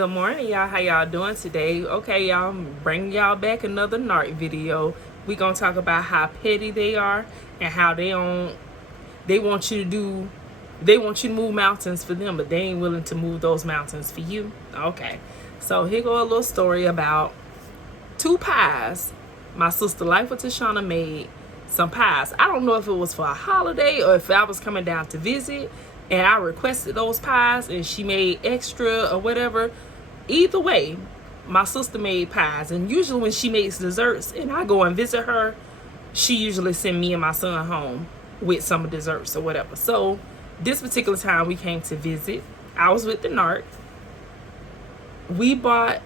Good morning, y'all. How y'all doing today? Okay, y'all, I'm bringing y'all back another Narc video. We gonna talk about how petty they are and how they want you to do, they want you to move mountains for them, but they ain't willing to move those mountains for you. Okay, so here go a little story about two pies. My sister Life with Tashana made some pies. I don't know if it was for a holiday or if I was coming down to visit and I requested those pies and she made extra or whatever. Either way, my sister made pies, and usually when she makes desserts and I go and visit her, she usually send me and my son home with some desserts or whatever. So this particular time we came to visit, I was with the Narc. We bought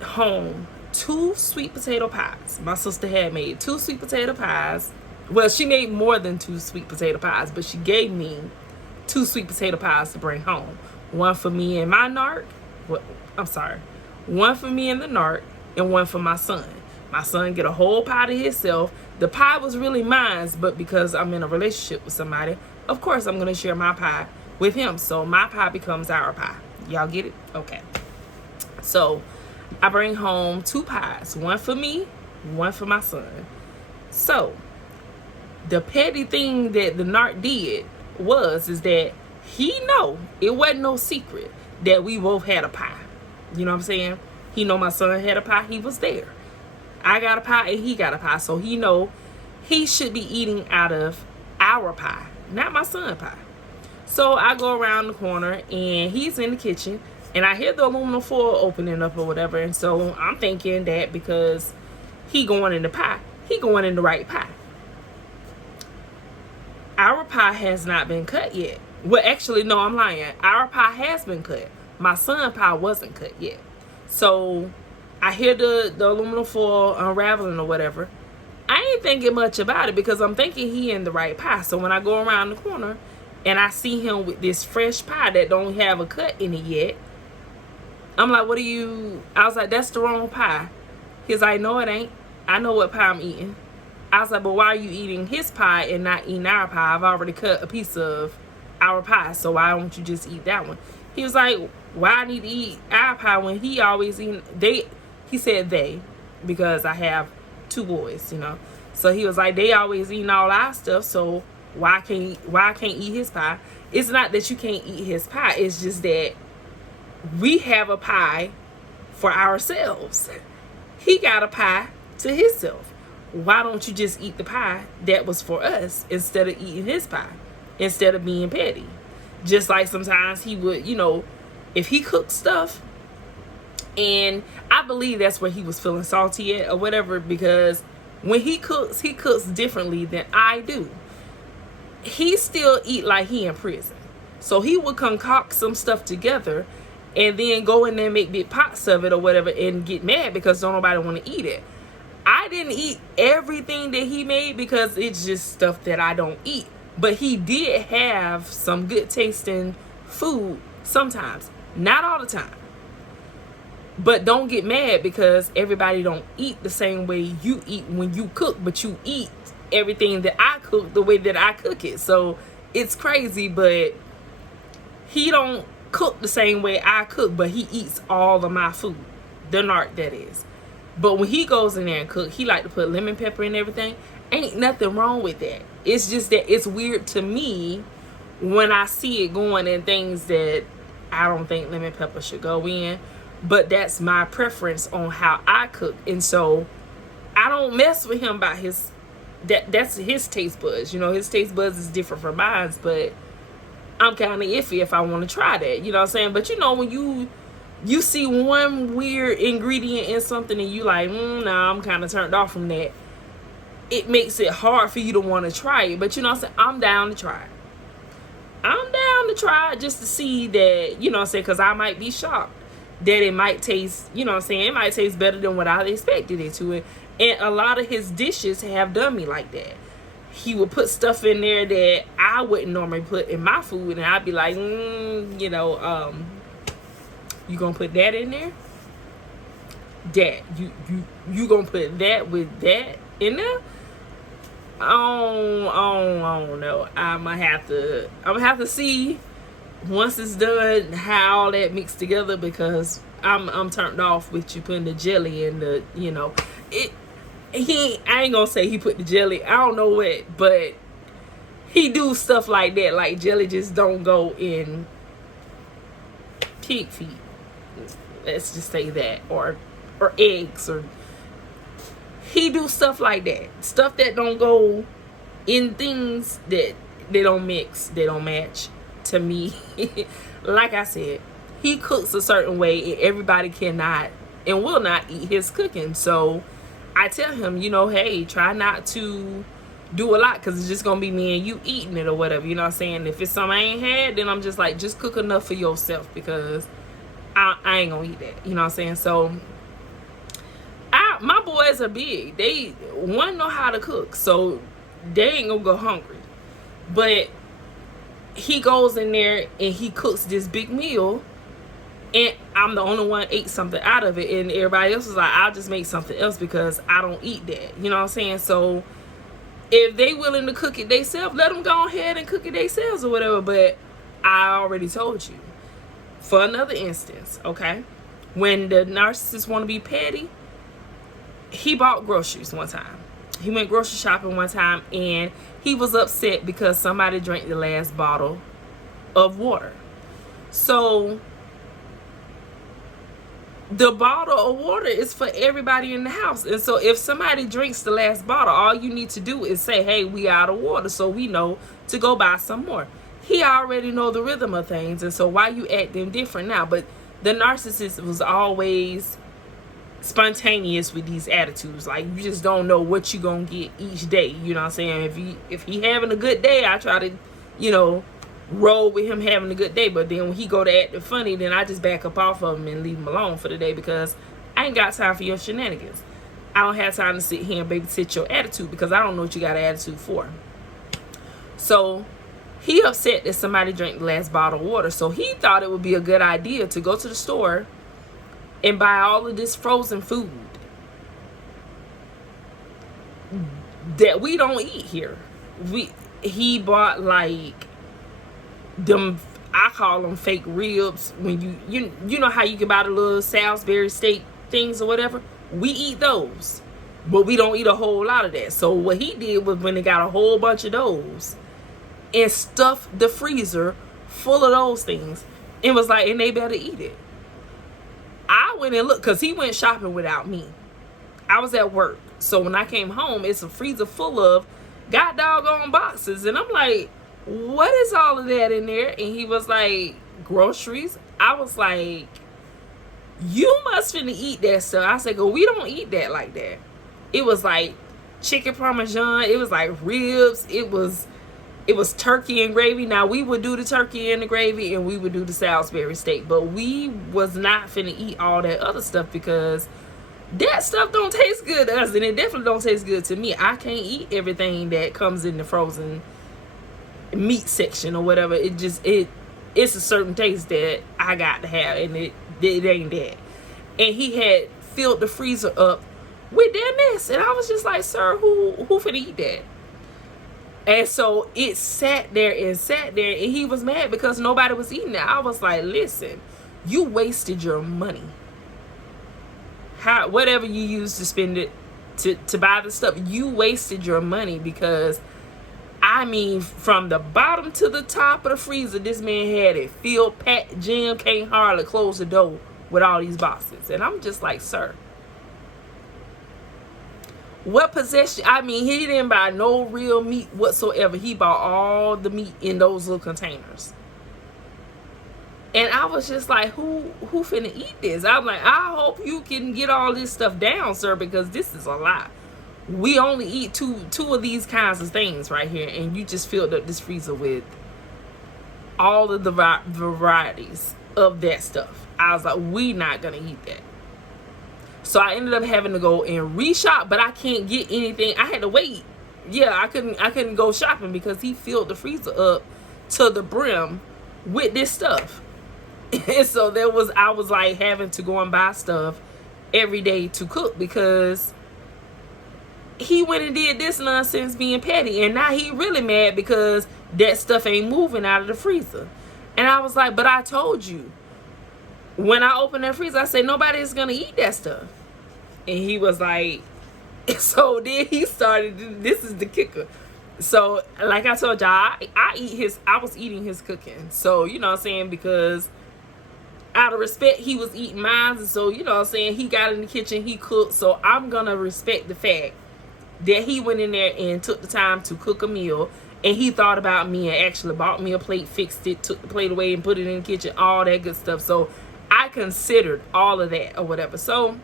home 2 sweet potato pies. My sister had made 2 sweet potato pies. Well, she made more than 2 sweet potato pies, but she gave me 2 sweet potato pies to bring home. One for me and my Narc. One for me and the Narc, and one for my son. My son get a whole pie to himself. The pie was really mine, but because I'm in a relationship with somebody, of course I'm gonna share my pie with him. So my pie becomes our pie. Y'all get it? Okay. So I bring home 2 pies, one for me, one for my son. So the petty thing that the Narc did is that he know it wasn't no secret that we both had a pie. You know what I'm saying? He know my son had a pie. He was there. I got a pie and he got a pie. So he know he should be eating out of our pie, not my son's pie. So I go around the corner and he's in the kitchen and I hear the aluminum foil opening up or whatever. And so I'm thinking that because he going in the pie, he going in the right pie. Our pie has not been cut yet. Well, actually, no, I'm lying. Our pie has been cut. My son's pie wasn't cut yet. So I hear the aluminum foil unraveling or whatever. I ain't thinking much about it because I'm thinking he in the right pie. So when I go around the corner and I see him with this fresh pie that don't have a cut in it yet, I'm like, I was like, that's the wrong pie. He's like, no, it ain't. I know what pie I'm eating. I was like, but why are you eating his pie and not eating our pie? I've already cut a piece of our pie, so why don't you just eat that one? He was like, why I need to eat our pie when he always eat he said they, because I have 2 boys, you know. So he was like, they always eating all our stuff, so why I can't eat his pie? It's not that you can't eat his pie, it's just that we have a pie for ourselves. He got a pie to himself. Why don't you just eat the pie that was for us instead of eating his pie, instead of being petty? Just like sometimes he would, you know, if he cooked stuff, and I believe that's where he was feeling salty at or whatever, because when he cooks differently than I do. He still eat like he in prison. So he would concoct some stuff together and then go in there and make big pots of it or whatever and get mad because don't nobody want to eat it. I didn't eat everything that he made because it's just stuff that I don't eat. But he did have some good tasting food sometimes. Not all the time. But don't get mad because everybody don't eat the same way you eat when you cook. But you eat everything that I cook the way that I cook it. So it's crazy, but he don't cook the same way I cook. But he eats all of my food. The Narc, that is. But when he goes in there and cook, he like to put lemon pepper in everything. Ain't nothing wrong with that. It's just that it's weird to me when I see it going in things that I don't think lemon pepper should go in. But that's my preference on how I cook. And so I don't mess with him about that's his taste buds. You know, his taste buds is different from mine. But I'm kind of iffy if I want to try that. You know what I'm saying? But you know, when you see one weird ingredient in something and you like, nah, I'm kind of turned off from that. It makes it hard for you to want to try it. But you know what I'm saying? I'm down to try it. I'm down to try it just to see that, you know what I'm saying? Because I might be shocked that it might taste, you know what I'm saying? It might taste better than what I expected it to. And a lot of his dishes have done me like that. He would put stuff in there that I wouldn't normally put in my food. And I'd be like, you know, you gonna put that in there? That you gonna put that with that in there? I don't know. I'm gonna have to see once it's done how all that mixed together, because I'm turned off with you putting the jelly in the, it. I ain't gonna say he put the jelly. I don't know what, but he do stuff like that. Like jelly just don't go in pig feet. Let's just say that, or eggs, or he do stuff like that. Stuff that don't go in things that they don't mix, they don't match. To me, like I said, he cooks a certain way, and everybody cannot and will not eat his cooking. So I tell him, hey, try not to do a lot, because it's just gonna be me and you eating it or whatever. You know what I'm saying? If it's something I ain't had, then I'm just like, just cook enough for yourself, because I ain't gonna eat that. You know what I'm saying? So my boys are big. They one know how to cook, so they ain't gonna go hungry. But he goes in there and he cooks this big meal, and I'm the only one ate something out of it, and everybody else was like, I'll just make something else because I don't eat that. You know what I'm saying? So if they willing to cook it themselves, let them go ahead and cook it themselves or whatever. But I already told you, for another instance, okay, when the narcissist want to be petty, he bought groceries one time. He went grocery shopping one time, and he was upset because somebody drank the last bottle of water. So the bottle of water is for everybody in the house. And so if somebody drinks the last bottle, all you need to do is say, hey, we out of water, so we know to go buy some more. He already know the rhythm of things, and so why you acting different now? But the narcissist was always spontaneous with these attitudes. Like, you just don't know what you gonna get each day. You know what I'm saying? If he having a good day, I try to, roll with him having a good day. But then when he go to acting funny, then I just back up off of him and leave him alone for the day, because I ain't got time for your shenanigans. I don't have time to sit here and babysit your attitude, because I don't know what you got an attitude for. So he upset that somebody drank the last bottle of water. So he thought it would be a good idea to go to the store and buy all of this frozen food that we don't eat here. He bought like them, I call them fake ribs. When you know how you can buy the little Salisbury steak things or whatever. We eat those, but we don't eat a whole lot of that. So what he did was, when they got a whole bunch of those, and stuffed the freezer full of those things, and was like, and they better eat it. I went and looked, because he went shopping without me. I was at work. So when I came home, it's a freezer full of god doggone boxes. And I'm like, what is all of that in there? And he was like, groceries. I was like, you must finna eat that stuff. I said, well, we don't eat that like that. It was like chicken parmesan. It was like ribs. It was turkey and gravy. Now, we would do the turkey and the gravy, and we would do the Salisbury steak, but we was not finna eat all that other stuff, because that stuff don't taste good to us, and it definitely don't taste good to me. I can't eat everything that comes in the frozen meat section or whatever. It's a certain taste that I got to have, and it ain't that. And he had filled the freezer up with that mess, and I was just like, sir, who finna eat that? And so it sat there, and he was mad because nobody was eating it. I was like, listen, you wasted your money. Whatever you used to spend it to buy the stuff, you wasted your money, because I mean, from the bottom to the top of the freezer, this man had it filled, packed. Jim can't hardly close the door with all these boxes. And I'm just like, sir, what possession? I mean, he didn't buy no real meat whatsoever. He bought all the meat in those little containers. And I was just like, who finna eat this? I'm like, I hope you can get all this stuff down, sir, because this is a lot. We only eat two of these kinds of things right here, and you just filled up this freezer with all of the varieties of that stuff. I was like, we not gonna eat that. So I ended up having to go and reshop, but I can't get anything. I had to wait. Yeah, I couldn't go shopping because he filled the freezer up to the brim with this stuff. And so I was like having to go and buy stuff every day to cook, because he went and did this nonsense being petty, and now he really mad because that stuff ain't moving out of the freezer. And I was like, but I told you, When I opened that freezer, I said, nobody's going to eat that stuff. And he was like, so then he started, this is the kicker. So, like I told y'all, I was eating his cooking. So, you know what I'm saying? Because out of respect, he was eating mine. And so, you know what I'm saying? He got in the kitchen, he cooked. So, I'm going to respect the fact that he went in there and took the time to cook a meal. And he thought about me and actually bought me a plate, fixed it, took the plate away and put it in the kitchen, all that good stuff. So, I considered all of that or whatever. So,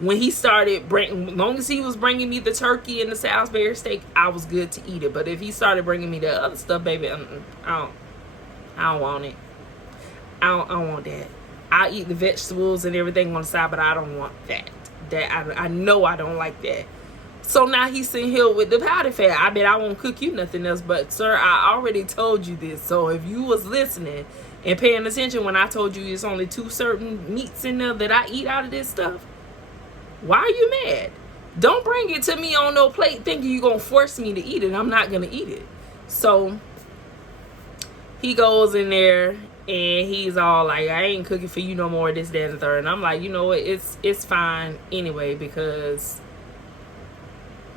when he started bringing, as long as he was bringing me the turkey and the Salisbury steak, I was good to eat it. But if he started bringing me the other stuff, baby, I don't want it. I don't want that. I eat the vegetables and everything on the side, but I don't want that. I know I don't like that. So now he's sitting here with the powder fat. I bet I won't cook you nothing else. But sir, I already told you this. So if you was listening and paying attention when I told you it's only 2 certain meats in there that I eat out of this stuff, why are you mad? Don't bring it to me on no plate thinking you're going to force me to eat it. I'm not going to eat it. So he goes in there and he's all like, I ain't cooking for you no more, this, that, and the third. And I'm like, you know what? It's fine anyway, because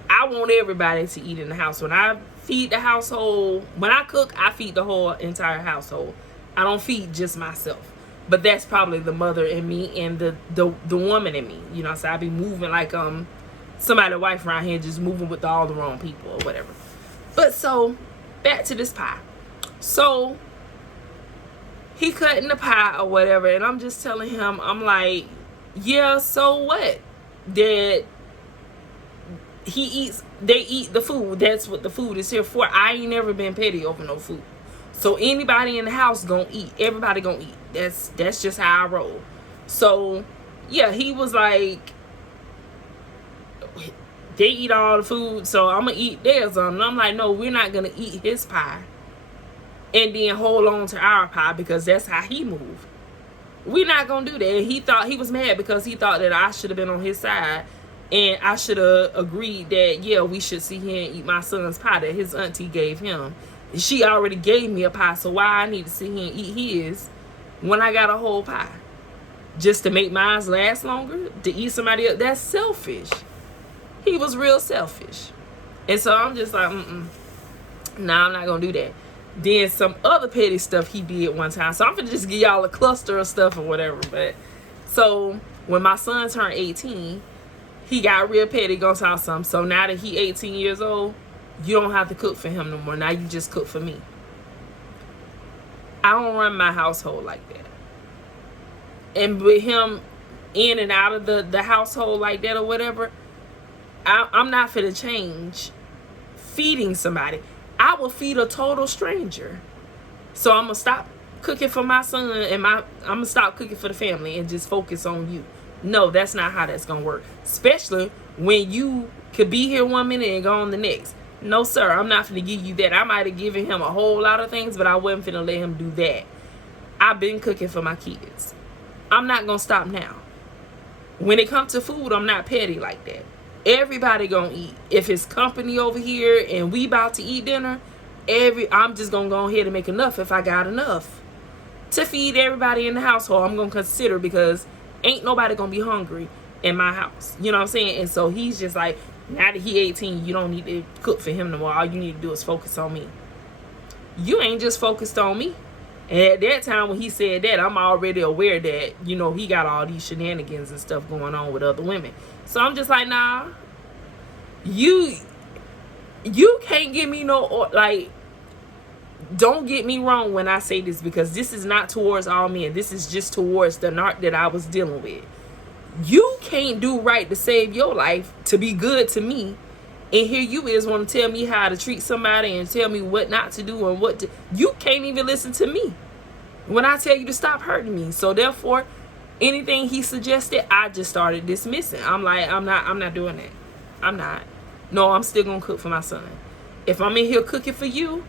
I want everybody to eat in the house. When I feed the household, when I cook, I feed the whole entire household. I don't feed just myself. But that's probably the mother in me and the woman in me. You know, so I be moving like somebody's wife around here, just moving with all the wrong people or whatever. But so back to this pie. So he cutting the pie or whatever, and I'm just telling him, I'm like, yeah, so what? That they eat the food. That's what the food is here for. I ain't never been petty over no food. So anybody in the house gonna eat. Everybody gonna eat. That's just how I roll. So yeah, he was like, they eat all the food, so I'm gonna eat theirs. And I'm like, no, we're not gonna eat his pie and then hold on to our pie because that's how he moved. We're not gonna do that. And he was mad because he thought that I should have been on his side. And I should have agreed that, yeah, we should sit here and eat my son's pie that his auntie gave him. She already gave me a pie, so why I need to sit here and eat his when I got a whole pie? Just to make mine last longer? To eat somebody else? That's selfish. He was real selfish. And so I'm just like, nah, I'm not going to do that. Then some other petty stuff he did one time. So I'm going to just give y'all a cluster of stuff or whatever. But so when my son turned 18, he got real petty, gonna tell something. So now that he 18 years old, you don't have to cook for him no more. Now you just cook for me. I don't run my household like that. And with him in and out of the household like that or whatever, I'm not finna change feeding somebody. I will feed a total stranger. So I'm gonna stop cooking for my son and I'm gonna stop cooking for the family and just focus on you. No, that's not how that's gonna work. Especially when you could be here one minute and go on the next. No, sir, I'm not finna give you that. I might have given him a whole lot of things, but I wasn't finna let him do that. I've been cooking for my kids. I'm not gonna stop now. When it comes to food, I'm not petty like that. Everybody gonna eat. If it's company over here and we about to eat dinner, I'm just gonna go ahead and make enough if I got enough to feed everybody in the household. I'm gonna consider, because ain't nobody gonna be hungry in my house. You know what I'm saying? And so he's just like, now that he 18, you don't need to cook for him no more. All you need to do is focus on me. You ain't just focused on me. And at that time when he said that, I'm already aware that, you know, he got all these shenanigans and stuff going on with other women. So I'm just like, nah, you can't give me no, like, don't get me wrong when I say this, because this is not towards all men. This is just towards the narc that I was dealing with. You can't do right to save your life, to be good to me. And here you is want to tell me how to treat somebody and tell me what not to do and what to. You can't even listen to me when I tell you to stop hurting me. So therefore, anything he suggested, I just started dismissing. I'm like, I'm not doing that. I'm not. No, I'm still going to cook for my son. If I'm in here cooking for you,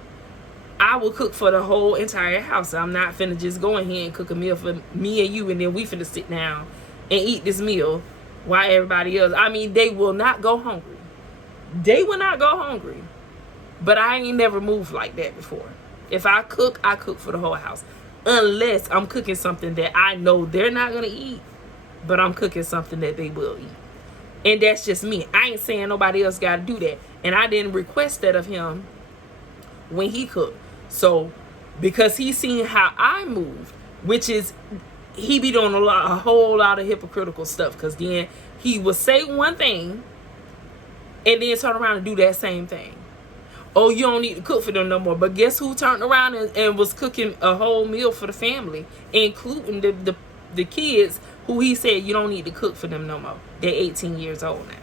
I will cook for the whole entire house. I'm not finna just go in here and cook a meal for me and you, and then we finna sit down and eat this meal while everybody else. I mean, they will not go hungry. They will not go hungry. But I ain't never moved like that before. If I cook for the whole house. unless I'm cooking something that I know they're not gonna eat, but I'm cooking something that they will eat. And that's just me. I ain't saying nobody else got to do that. And I didn't request that of him when he cooked. So, because he seen how I moved, which is, he be doing a whole lot of hypocritical stuff. Because then he would say one thing and then turn around and do that same thing. Oh, you don't need to cook for them no more. But guess who turned around and was cooking a whole meal for the family, including the kids who he said you don't need to cook for them no more. They're 18 years old now.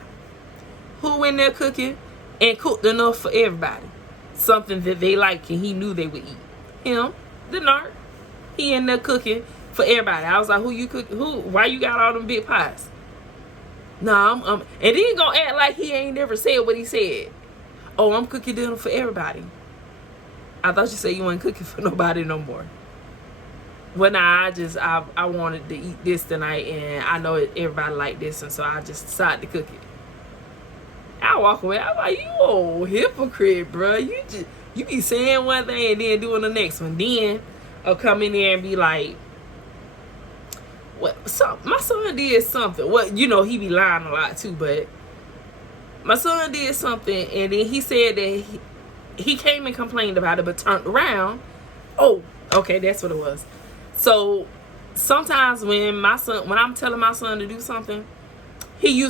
Who in there cooking and cooked enough for everybody? Something that they like and he knew they would eat. Him, the narc. He in there cooking for everybody. I was like, who you cook? Who? Why you got all them big pots? Nah, and then he gonna act like he ain't never said what he said. Oh, I'm cooking dinner for everybody. I thought you said you weren't cooking for nobody no more. Well, nah, I wanted to eat this tonight, and I know everybody like this, and so I just decided to cook it. I walk away. I'm like, you old hypocrite, bro. You be saying one thing and then doing the next one. Then I'll come in there and be like, what? My son did something. Well, you know, he be lying a lot too, but my son did something, and then he said that he came and complained about it, but turned around. Oh, okay, that's what it was. So sometimes when I'm telling my son to do something, he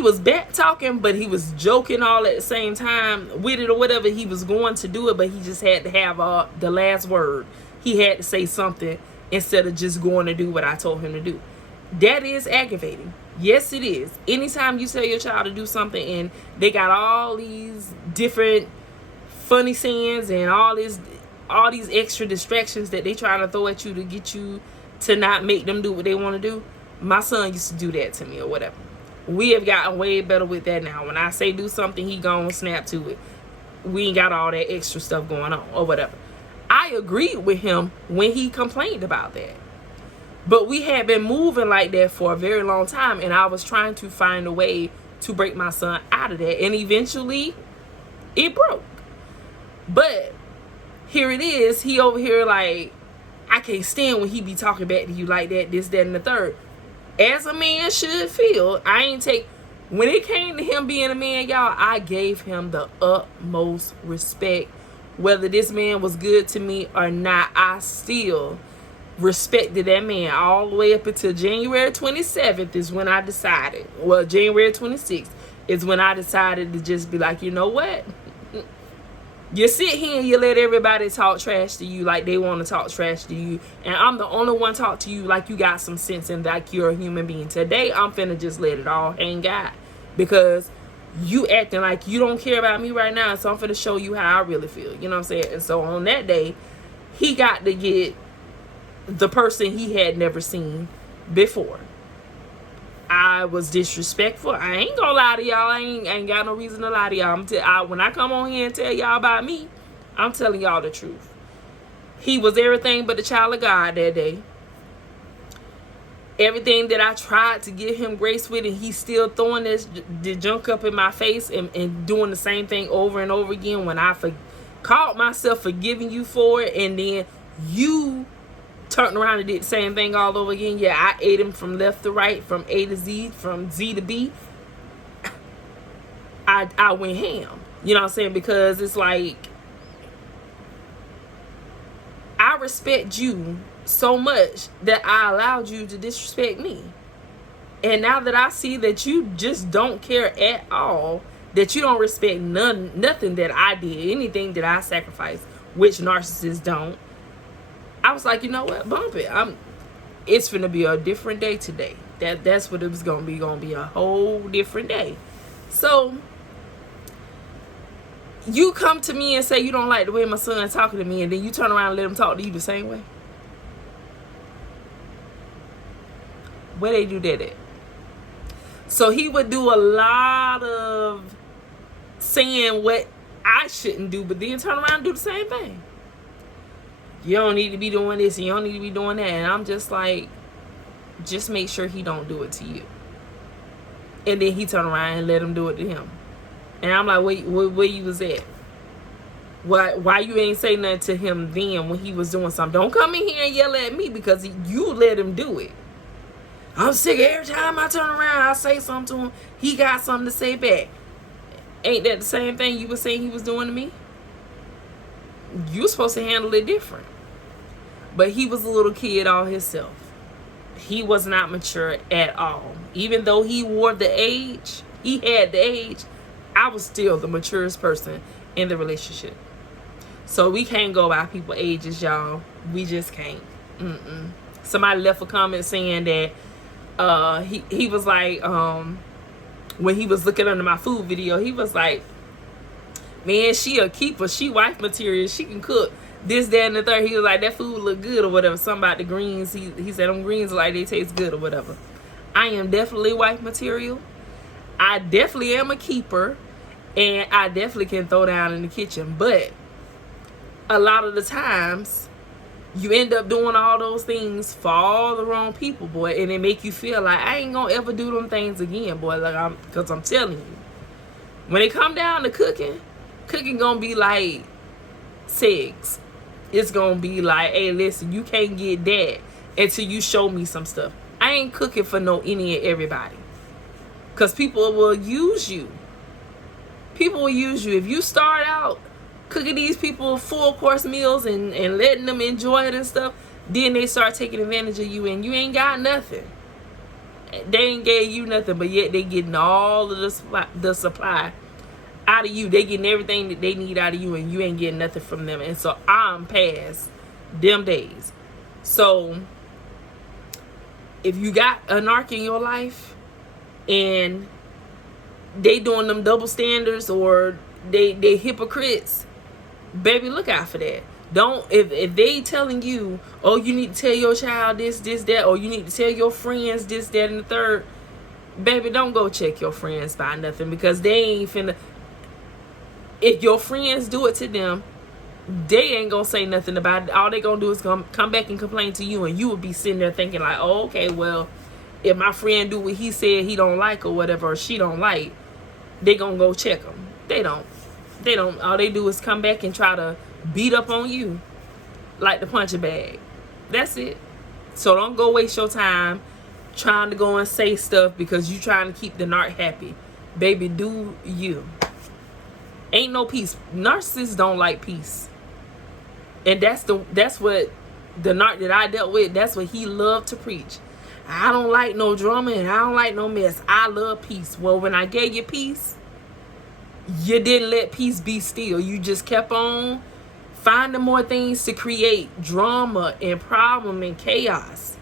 was back talking, but he was joking all at the same time with it or whatever. He was going to do it, but he just had to have the last word. He had to say something instead of just going to do what I told him to do. That is aggravating. Yes, it is. Anytime you tell your child to do something and they got all these different funny sayings and all these extra distractions that they trying to throw at you to get you to not make them do what they want to do. My son used to do that to me or whatever. We have gotten way better with that now. When I say do something, he gonna snap to it. We ain't got all that extra stuff going on or whatever. I agreed with him when he complained about that. But we had been moving like that for a very long time, and I was trying to find a way to break my son out of that, and eventually it broke. But here it is, he over here like, I can't stand when he be talking back to you like that, this, that, and the third. As a man should feel, when it came to him being a man, y'all, I gave him the utmost respect. Whether this man was good to me or not, I still respected that man all the way up until January 27th is when I decided. Well, January 26th is when I decided to just be like, you know what? You sit here and you let everybody talk trash to you like they want to talk trash to you. And I'm the only one talk to you like you got some sense and like you're a human being. Today, I'm finna just let it all hang out. Because you acting like you don't care about me right now. So I'm finna show you how I really feel. You know what I'm saying? And so on that day, he got to get the person he had never seen before. I was disrespectful. I ain't gonna lie to y'all. I ain't got no reason to lie to y'all. When I come on here and tell y'all about me, I'm telling y'all the truth. He was everything but the child of God that day. Everything that I tried to give him grace with, and he's still throwing the junk up in my face and doing the same thing over and over again. When I caught myself forgiving you for it, and then you turned around and did the same thing all over again. Yeah, I ate him from left to right, from A to Z, from Z to B. I went ham. You know what I'm saying? Because it's like, I respect you so much that I allowed you to disrespect me. And now that I see that you just don't care at all, that you don't respect nothing that I did, anything that I sacrificed, which narcissists don't, I was like, you know what? Bump it. It's finna be a different day today. That's what it was gonna be. Gonna be a whole different day. So you come to me and say you don't like the way my son talking to me, and then you turn around and let him talk to you the same way. Where they do that at? So he would do a lot of saying what I shouldn't do, but then turn around and do the same thing. You don't need to be doing this and you don't need to be doing that. And I'm just like, just make sure he don't do it to you. And then he turn around and let him do it to him. And I'm like, where you was at? Why you ain't say nothing to him then when he was doing something? Don't come in here and yell at me because you let him do it. I'm sick of every time I turn around, I say something to him, he got something to say back. Ain't that the same thing you were saying he was doing to me? You were supposed to handle it different. But he was a little kid all himself. He was not mature at all. Even though he had the age, I was still the maturest person in the relationship. So we can't go by people's ages, y'all. We just can't. Somebody left a comment saying that he was like, when he was looking under my food video, he was like, man, she a keeper. She wife material. She can cook this, that, and the third. He was like, that food look good or whatever. Something about the greens. He said them greens like they taste good or whatever. I am definitely wife material. I definitely am a keeper. And I definitely can throw down in the kitchen. But a lot of the times, you end up doing all those things for all the wrong people, boy. And it make you feel like, I ain't going to ever do them things again, boy. Like because I'm telling you. When it come down to cooking going to be like sex. It's going to be like, hey, listen, you can't get that until you show me some stuff. I ain't cooking for any and everybody. Because people will use you. People will use you. If you start out cooking these people full course meals and letting them enjoy it and stuff, then they start taking advantage of you and you ain't got nothing. They ain't gave you nothing, but yet they getting all of the supply out of you. They getting everything that they need out of you and you ain't getting nothing from them. And so I'm past them days. So if you got a narc in your life and they doing them double standards or they hypocrites, baby, look out for that. Don't, if they telling you, oh, you need to tell your child this, that, or you need to tell your friends this, that, and the third, baby, don't go check your friends by nothing, because they ain't finna. If your friends do it to them, they ain't gonna say nothing about it. All they gonna do is come back and complain to you, and you will be sitting there thinking like, oh, okay, well, if my friend do what he said he don't like or whatever, or she don't like, they gonna go check them. They don't. All they do is come back and try to beat up on you like the punching bag. That's it. So don't go waste your time trying to go and say stuff because you trying to keep the narc happy. Baby, do you. Ain't no peace. Narcissists don't like peace. And that's what the narc that I dealt with, that's what he loved to preach. I don't like no drama and I don't like no mess. I love peace. Well, when I gave you peace, you didn't let peace be still. You just kept on finding more things to create drama and problem and chaos.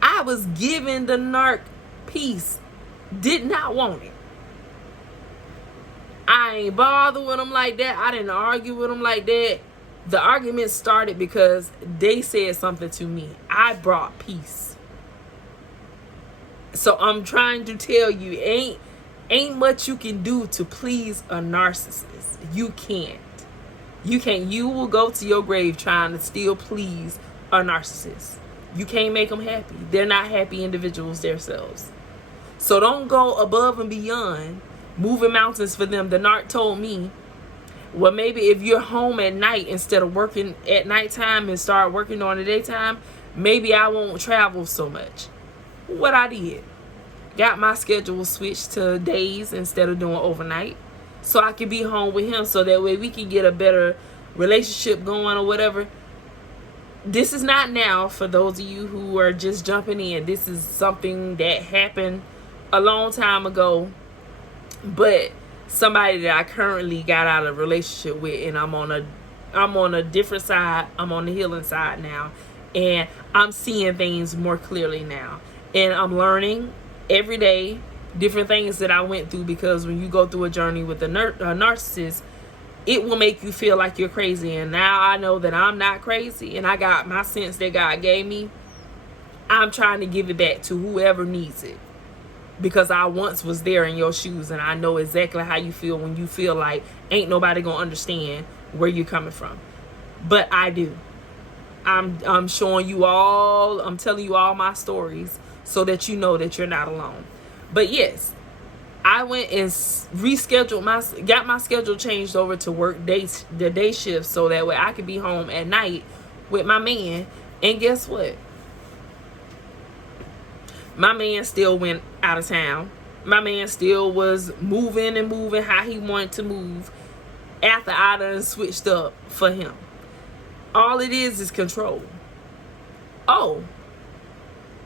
I was giving the narc peace. Did not want it. I ain't bothered with them like that. I didn't argue with them like that. The argument started because they said something to me. I brought peace. So I'm trying to tell you, ain't much you can do to please a narcissist. You can't. You will go to your grave trying to still please a narcissist. You can't make them happy. They're not happy individuals themselves. So don't go above and beyond moving mountains for them. The narc told me, well, maybe if you're home at night instead of working at nighttime and start working during the daytime, maybe I won't travel so much. What I did, got my schedule switched to days instead of doing overnight, so I could be home with him, so that way we can get a better relationship going or whatever. This is not now for those of you who are just jumping in. This is something that happened a long time ago, but somebody that I currently got out of a relationship with, and I'm on a different side. I'm on the healing side now, and I'm seeing things more clearly now, and I'm learning every day different things that I went through, because when you go through a journey with a narcissist, it will make you feel like you're crazy. And now I know that I'm not crazy, and I got my sense that God gave me. I'm trying to give it back to whoever needs it, because I once was there in your shoes, and I know exactly how you feel when you feel like ain't nobody gonna understand where you're coming from. But I do. I'm showing you all, I'm telling you all my stories so that you know that you're not alone. But yes, I went and rescheduled got my schedule changed over to work the day shift, so that way I could be home at night with my man. And guess what? My man still went out of town. My man still was moving and moving how he wanted to move after I done switched up for him. All it is control. Oh,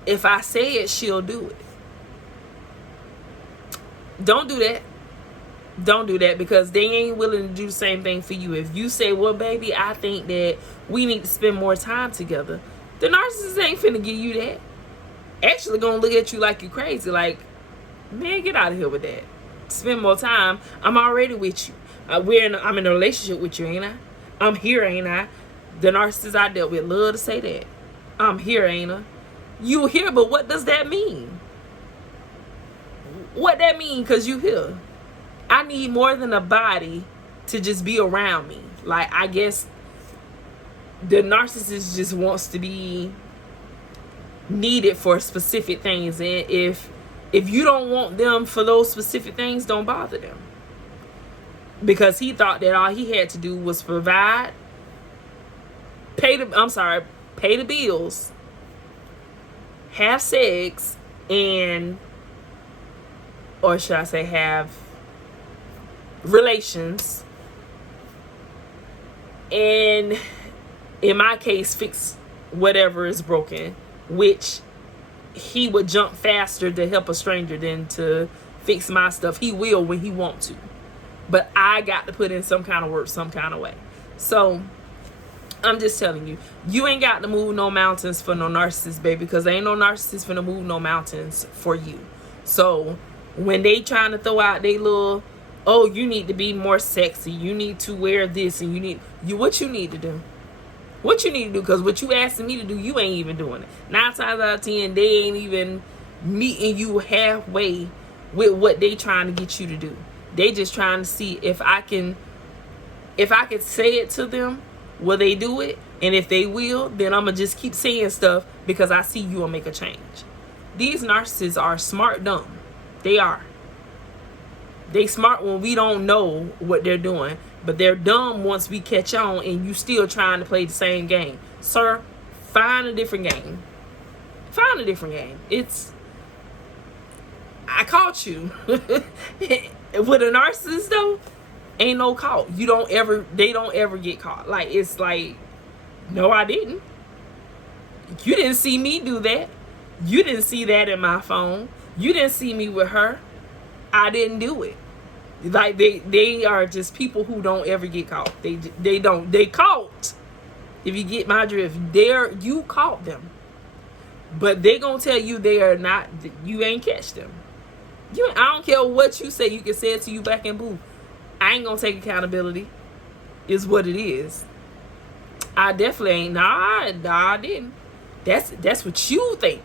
if I say it, she'll do it. Don't do that. Don't do that, because they ain't willing to do the same thing for you. If you say, well, baby, I think that we need to spend more time together, the narcissist ain't finna give you that. Actually gonna look at you like you crazy. Like, man, get out of here with that. Spend more time. I'm already with you. I'm in a relationship with you, ain't I? I'm here, ain't I? The narcissists I dealt with love to say that. I'm here, ain't I? You here, but what does that mean? What that mean? Because you here. I need more than a body to just be around me. Like, I guess the narcissist just wants to be needed for specific things. And if you don't want them for those specific things, don't bother them. Because he thought that all he had to do was provide, pay the bills, have sex, and, or should I say have relations, and in my case fix whatever is broken, which he would jump faster to help a stranger than to fix my stuff. He will when he wants to, but I got to put in some kind of work some kind of way. So I'm just telling you, you ain't got to move no mountains for no narcissist, baby, because there ain't no narcissist finna move no mountains for you. So when they trying to throw out they little, oh, you need to be more sexy, you need to wear this, and what you need to do, because what you asking me to do, you ain't even doing it. 9 times out of 10, they ain't even meeting you halfway with what they trying to get you to do. They just trying to see if I could say it to them, will they do it? And if they will, then I'm gonna just keep saying stuff because I see you will make a change. These narcissists are smart dumb. They are. They smart when we don't know what they're doing, but they're dumb once we catch on and you still trying to play the same game. Sir, find a different game. Find a different game. I caught you. With a narcissist though, ain't no caught. They don't ever get caught. Like, it's like, no, I didn't. You didn't see me do that. You didn't see that in my phone. You didn't see me with her. I didn't do it. Like, they are just people who don't ever get caught. They caught. If you get my drift, you caught them. But they gonna tell you they are not, you ain't catch them. I don't care what you say, you can say it to you back in booth. I ain't gonna take accountability. Is what it is. I definitely ain't. Nah, I didn't. That's what you think.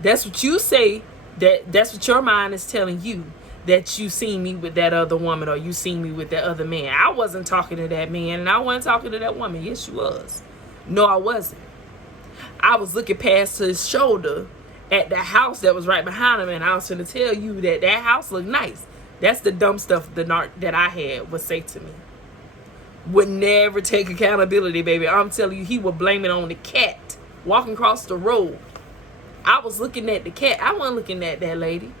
That's what you say. That's what your mind is telling you, that you seen me with that other woman, or you seen me with that other man. I wasn't talking to that man, and I wasn't talking to that woman. Yes, you was. No, I wasn't. I was looking past his shoulder at the house that was right behind him, and I was going to tell you that house looked nice. That's the dumb stuff the narc that I had would say to me. Would never take accountability, baby. I'm telling you, he would blame it on the cat walking across the road. I was looking at the cat. I wasn't looking at that lady.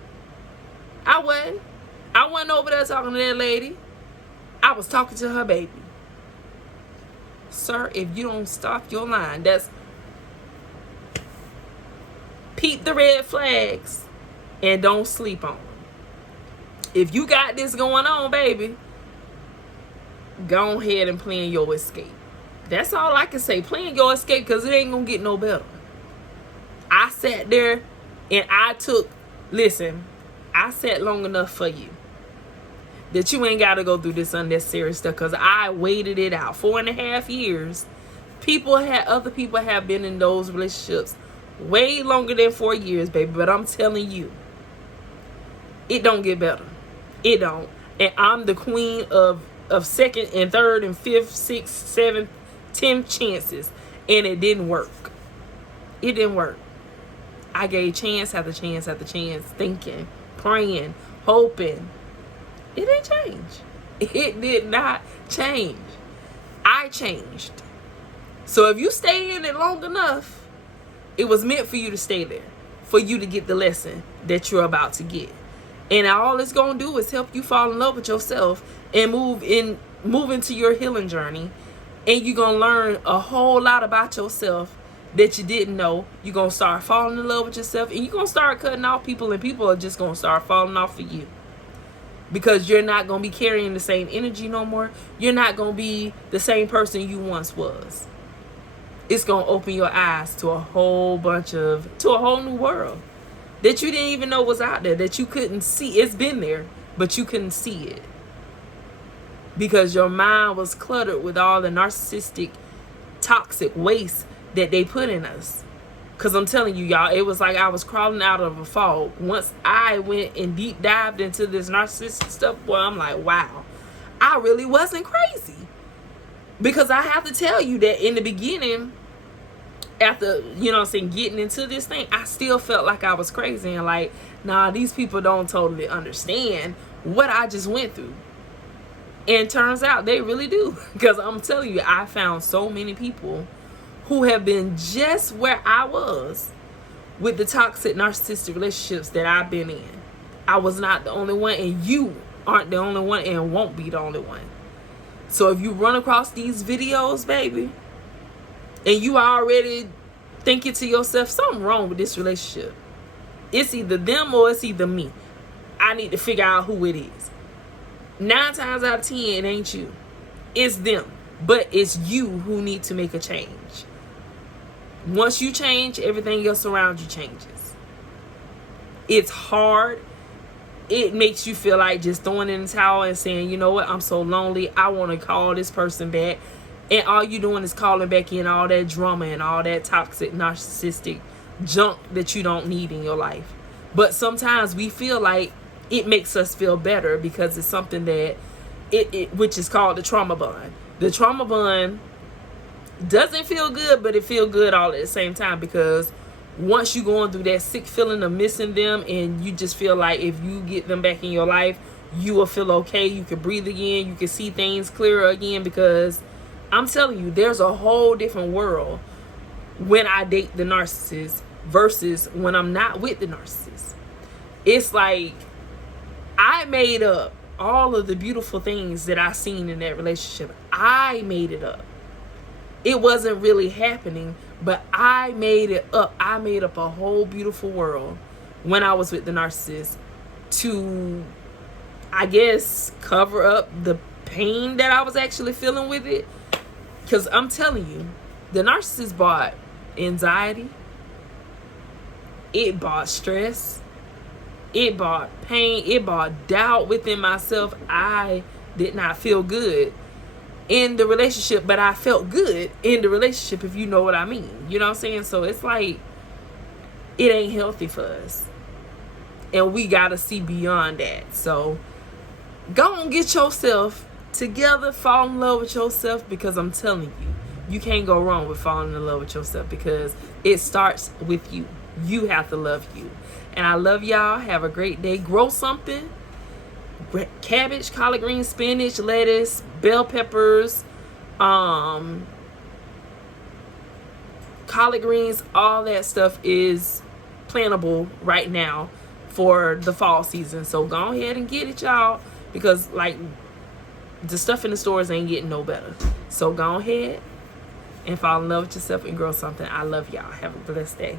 I wasn't over there talking to that lady. I was talking to her baby. Sir, if you don't stop your line, that's peep the red flags and don't sleep on them. If you got this going on, baby, go ahead and plan your escape. That's all I can say. Plan your escape, because it ain't gonna get no better. I sat there and I sat long enough for you that you ain't got to go through this unnecessary stuff, because I waited it out 4.5 years. Other people have been in those relationships way longer than 4 years, baby, but I'm telling you, it don't get better. It don't. And I'm the queen of second and third and fifth, sixth, seventh, 10th chances, and it didn't work. I gave chance after chance after chance, thinking, praying, hoping. It didn't change. It did not change. I changed. So if you stay in it long enough, it was meant for you to stay there, for you to get the lesson that you're about to get. And all it's going to do is help you fall in love with yourself and move into your healing journey. And you're going to learn a whole lot about yourself that you didn't know. You're going to start falling in love with yourself, and you're going to start cutting off people, and people are just going to start falling off for you. Because you're not going to be carrying the same energy no more. You're not going to be the same person you once was. It's going to open your eyes to a whole new world that you didn't even know was out there, that you couldn't see. It's been there, but you couldn't see it. Because your mind was cluttered with all the narcissistic, toxic waste that they put in us. Because I'm telling you, y'all, it was like I was crawling out of a fog. Once I went and deep dived into this narcissistic stuff, boy, I'm like, wow, I really wasn't crazy. Because I have to tell you that in the beginning, after, getting into this thing, I still felt like I was crazy. And like, nah, these people don't totally understand what I just went through. And turns out they really do. Because I'm telling you, I found so many people who have been just where I was with the toxic narcissistic relationships that I've been in. I was not the only one, and you aren't the only one, and won't be the only one. So if you run across these videos, baby, and you already thinking to yourself, something wrong with this relationship. It's either them or it's either me. I need to figure out who it is. 9 times out of 10, it ain't you. It's them. But it's you who need to make a change. Once you change, everything else around you changes. It's hard. It makes you feel like just throwing in the towel and saying, you know what, I'm so lonely, I want to call this person back. And all you're doing is calling back in all that drama and all that toxic, narcissistic junk that you don't need in your life. But sometimes we feel like it makes us feel better because it's something that, which is called the trauma bond. The trauma bond doesn't feel good, but it feels good all at the same time, because once you're going through that sick feeling of missing them, and you just feel like if you get them back in your life, you will feel okay. You can breathe again. You can see things clearer again, because I'm telling you, there's a whole different world when I date the narcissist versus when I'm not with the narcissist. It's like I made up all of the beautiful things that I seen in that relationship. I made it up. It wasn't really happening, but I made it up. I made up a whole beautiful world when I was with the narcissist to, I guess, cover up the pain that I was actually feeling with it. Because I'm telling you, the narcissist brought anxiety. It brought stress. It brought pain. It brought doubt within myself. I did not feel good in the relationship, but I felt good in the relationship, if you know what I mean. You know what I'm saying? So it's like, it ain't healthy for us. And we got to see beyond that. So go and get yourself together. Fall in love with yourself, because I'm telling you, you can't go wrong with falling in love with yourself, because it starts with you. You have to love you. And I love y'all. Have a great day. Grow something. Cabbage, collard greens, spinach, lettuce, bell peppers, collard greens, all that stuff is plantable right now for the fall season. So go ahead and get it, y'all, because like the stuff in the stores ain't getting no better. So go ahead and fall in love with yourself and grow something. I love y'all. Have a blessed day.